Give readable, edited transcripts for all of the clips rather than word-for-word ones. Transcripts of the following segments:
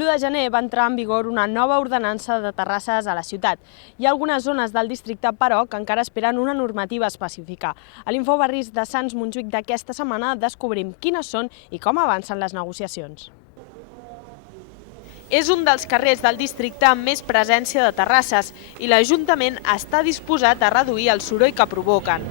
L'1 de gener va entrar en vigor una nova ordenança de terrasses a la ciutat. Hi ha algunes zones del districte, però, que encara esperen una normativa específica. A l'Infobarris de Sants Montjuïc d'aquesta setmana descobrim quines són i com avancen les negociacions. És un dels carrers del districte amb més presència de terrasses i l'Ajuntament està disposat a reduir el soroll que provoquen.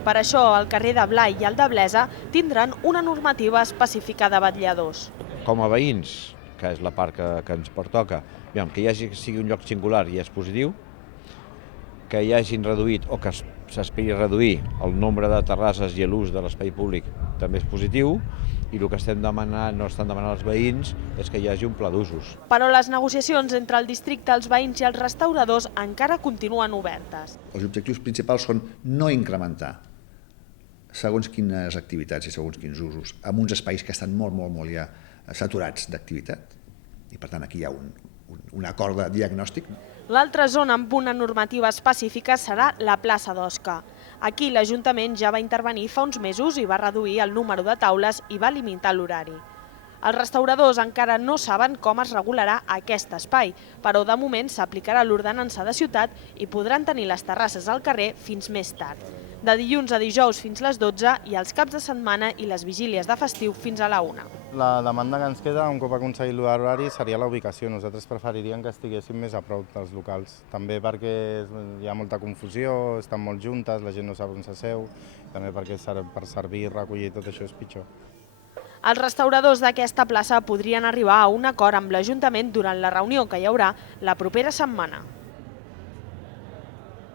Per això, el carrer de Blai i el de Blesa tindran una normativa específica de vetlladors. Com a veïns, que és la part que ens pertoca, que sigui un lloc singular ja és positiu, que hi hagin reduït o que s'aspiri a reduir el nombre de terrasses i l'ús de l'espai públic també és positiu, i el que estan demanant els veïns és que hi hagi un pla d'usos. Però les negociacions entre el districte, els veïns i els restauradors encara continuen obertes. Els objectius principals són no incrementar segons quines activitats i segons quins usos, en uns espais que estan molt ja saturats d'activitat. I per tant aquí hi ha un acord de diagnòstic. L'altra zona amb una normativa específica serà la plaça d'Osca. Aquí l'Ajuntament ja va intervenir fa uns mesos i va reduir el número de taules i va limitar l'horari. Els restauradors encara no saben com es regularà aquest espai, però de moment s'aplicarà l'ordenança de ciutat i podran tenir les terrasses al carrer fins més tard. De dilluns a dijous fins les 12 i els caps de setmana i les vigílies de festiu fins a la 1. La demanda que ens queda, un cop aconseguit l'horari, seria la ubicació. Nosaltres preferiríem que estiguéssim més a prop dels locals. També perquè hi ha molta confusió, estan molt juntes, la gent no sap on s'asseu, també perquè per servir i recollir tot això és pitjor. Els restauradors d'aquesta plaça podrien arribar a un acord amb l'Ajuntament durant la reunió que hi haurà la propera setmana.